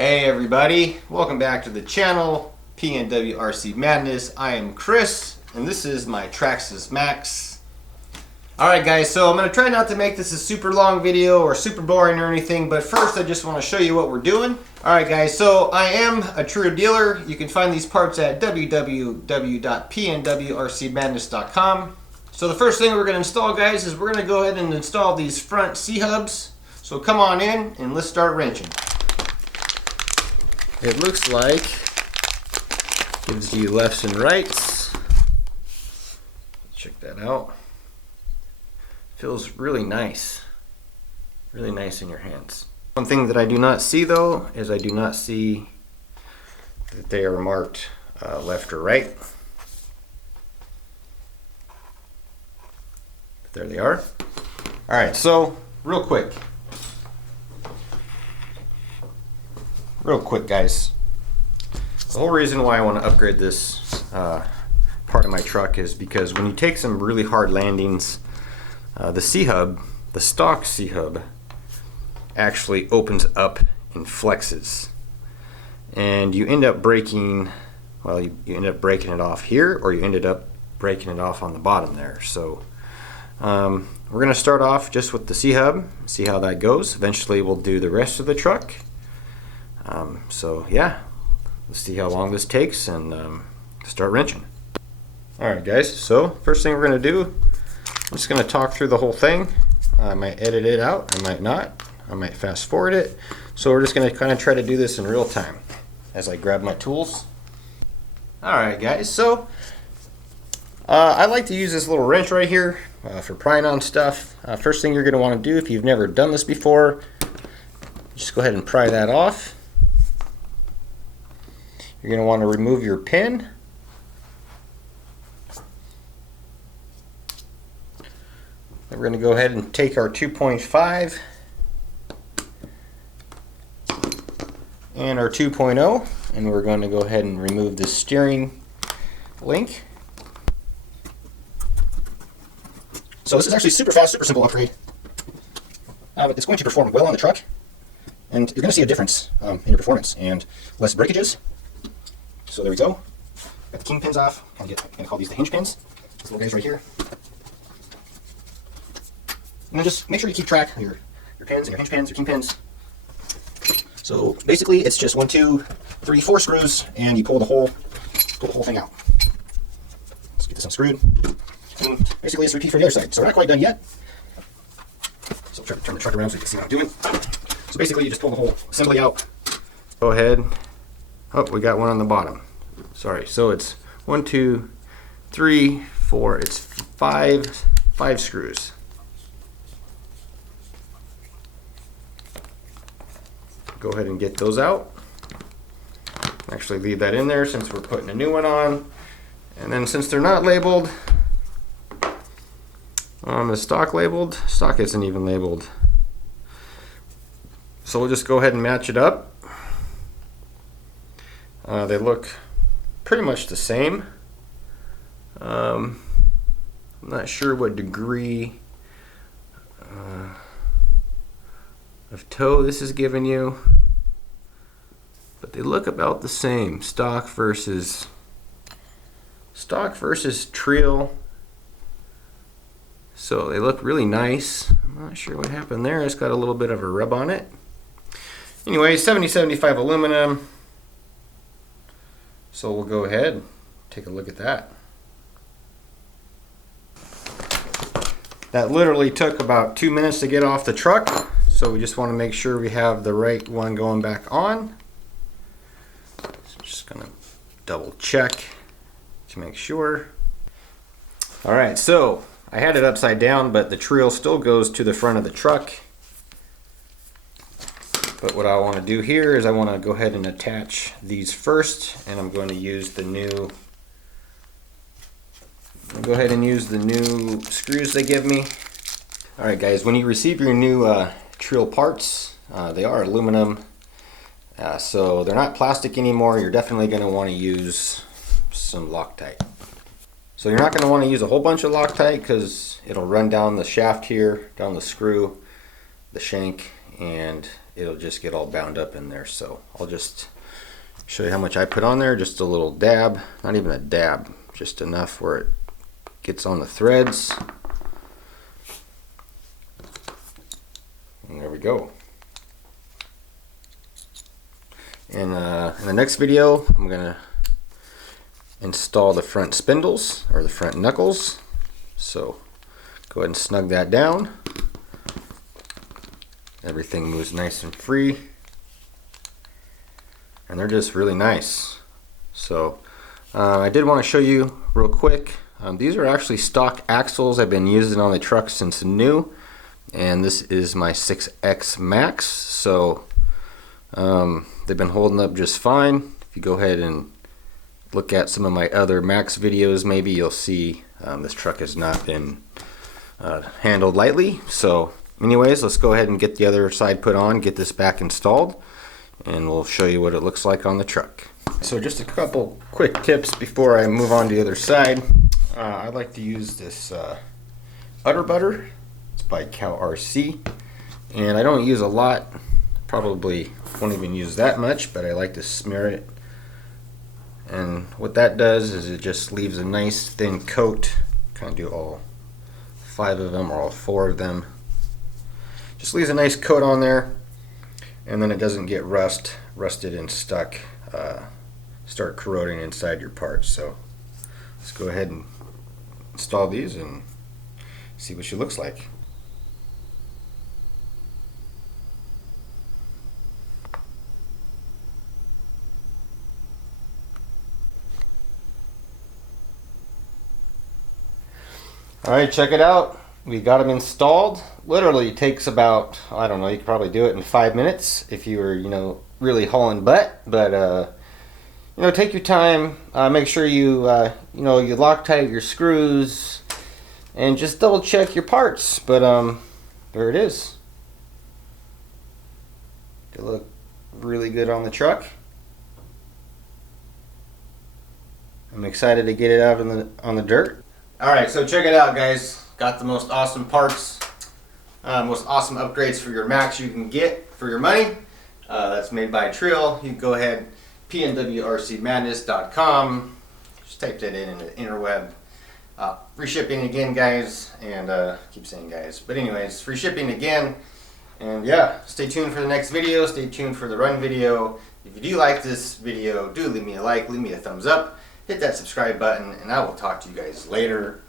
Hey everybody, welcome back to the channel, Pnwrc Madness. I am Chris, and this is my Traxxas Maxx. Alright guys, so I'm going to try not to make this a super long video or super boring or anything, but first I just want to show you what we're doing. Alright guys, so I am a Treal dealer. You can find these parts at www.pnwrcmadness.com. So the first thing we're going to install, guys, is we're going to go ahead and install these front C-hubs. So come on in and let's start wrenching. It looks like gives you lefts and rights. Check that out. Feels really nice in your hands. One thing that I do not see though is I do not see that they are marked left or right. But there they are. All right, so real quick guys, the whole reason why I want to upgrade this part of my truck is because when you take some really hard landings, the C-hub, the stock C-hub, actually opens up and flexes, and you end up breaking, well, you end up breaking it off here, or you ended up breaking it off on the bottom there. So we're going to start off just with the C-hub, see how that goes. Eventually we'll do the rest of the truck. So yeah, let's see how long this takes and start wrenching. Alright guys, so first thing we're going to do, I'm just going to talk through the whole thing. I might edit it out, I might not, I might fast forward it. So we're just going to kind of try to do this in real time as I grab my tools. Alright guys, so I like to use this little wrench right here for prying on stuff. First thing you're going to want to do, if you've never done this before, just go ahead and pry that off. You're going to want to remove your pin. Then we're going to go ahead and take our 2.5 and our 2.0, and we're going to go ahead and remove the steering link. So this is actually super fast, super simple upgrade. It's going to perform well on the truck, and you're going to see a difference in your performance and less breakages. So there we go. Got the king pins off. I'm going to call these the hinge pins. These little guys right here. And then just make sure you keep track of your pins and your hinge pins, your king pins. So basically it's just 1, 2, 3, 4 screws, and you pull the whole thing out. Let's get this unscrewed. And basically it's repeat for the other side. So we're not quite done yet. So I'll try to turn the truck around so you can see what I'm doing. So basically you just pull the whole assembly out. Go ahead. Oh, we got one on the bottom. Sorry. So it's 1, 2, 3, 4. It's five screws. Go ahead and get those out. Actually leave that in there since we're putting a new one on. And then since they're not labeled, the stock labeled, stock isn't even labeled. So we'll just go ahead and match it up. They look pretty much the same. I'm not sure what degree of toe this is giving you, but they look about the same. Stock versus Treal. So they look really nice. I'm not sure what happened there. It's got a little bit of a rub on it. Anyway, 7075 aluminum. So we'll go ahead and take a look at that. That literally took about 2 minutes to get off the truck. So we just want to make sure we have the right one going back on. So I'm just going to double check to make sure. Alright, so I had it upside down, but the Treal still goes to the front of the truck. But what I want to do here is I want to go ahead and attach these first, and I'm going to use the new screws they give me. Alright guys, when you receive your new Treal parts, they are aluminum, so they're not plastic anymore. You're definitely going to want to use some Loctite. So you're not going to want to use a whole bunch of Loctite because it'll run down the shaft here, down the screw, the shank, and it'll just get all bound up in there. So I'll just show you how much I put on there. Just a little dab, not even a dab, just enough where it gets on the threads. And there we go. And in the next video, I'm gonna install the front spindles, or the front knuckles. So go ahead and snug that down. Everything moves nice and free. And they're just really nice. So I did want to show you real quick. These are actually stock axles I've been using on the truck since new. And this is my 6X Maxx. So they've been holding up just fine. If you go ahead and look at some of my other Maxx videos, maybe you'll see this truck has not been handled lightly. So anyways, let's go ahead and get the other side put on, get this back installed, and we'll show you what it looks like on the truck. So just a couple quick tips before I move on to the other side. I like to use this Udder Butter. It's by CalRC, and I don't use a lot. Probably won't even use that much, but I like to smear it. And what that does is it just leaves a nice thin coat. Kind of do all 5 of them or all 4 of them. Just leaves a nice coat on there, and then it doesn't get rusted and stuck, start corroding inside your parts. So let's go ahead and install these and see what she looks like. Alright, check it out. We got them installed. Literally takes about, I don't know, you could probably do it in 5 minutes if you were, really hauling butt. But, take your time. Make sure you, you Loctite your screws and just double check your parts. But, there it is. They look really good on the truck. I'm excited to get it out on the dirt. Alright, so check it out, guys. Got the most awesome parts, most awesome upgrades for your Maxx you can get for your money. That's made by Treal. You can go ahead, Pnwrcmadness.com. Just type that in the interweb. Free shipping again, guys, and keep saying guys. But anyways, free shipping again. And yeah, stay tuned for the next video. Stay tuned for the run video. If you do like this video, do leave me a like, leave me a thumbs up. Hit that subscribe button, and I will talk to you guys later.